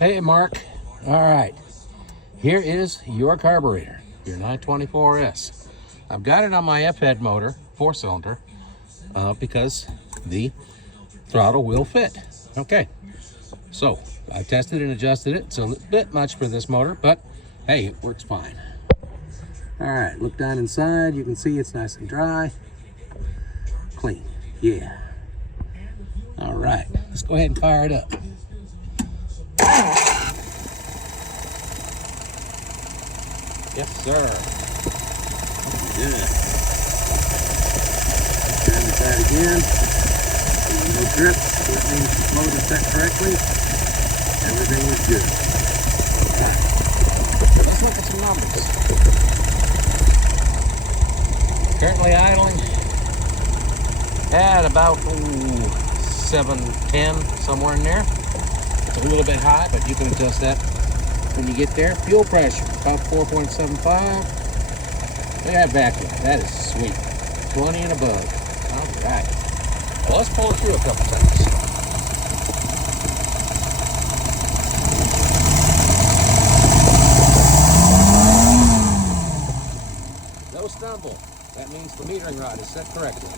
Hey Mark, all right, here is your carburetor, your 924S. I've got it on my F-head motor, 4-cylinder, because the throttle will fit. Okay, so I tested and adjusted it. It's a bit much for this motor, but hey, it works fine. All right, look down inside. You can see it's nice and dry. Clean, yeah. All right, let's go ahead and fire it up. Yes, sir. Good. Turn the side again. No drip. So that means the motor set correctly. Everything was good. Alright. Let's look at some numbers. Currently idling at about 710, somewhere in there. It's a little bit high, but you can adjust that when you get there. Fuel pressure, about 4.75. Look at that vacuum. That is sweet. 20 and above. All right. Well, let's pull it through a couple times. No stumble. That means the metering rod is set correctly.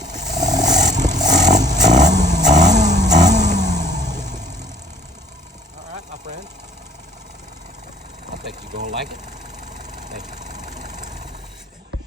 All right, my friend. I think you're going to like it.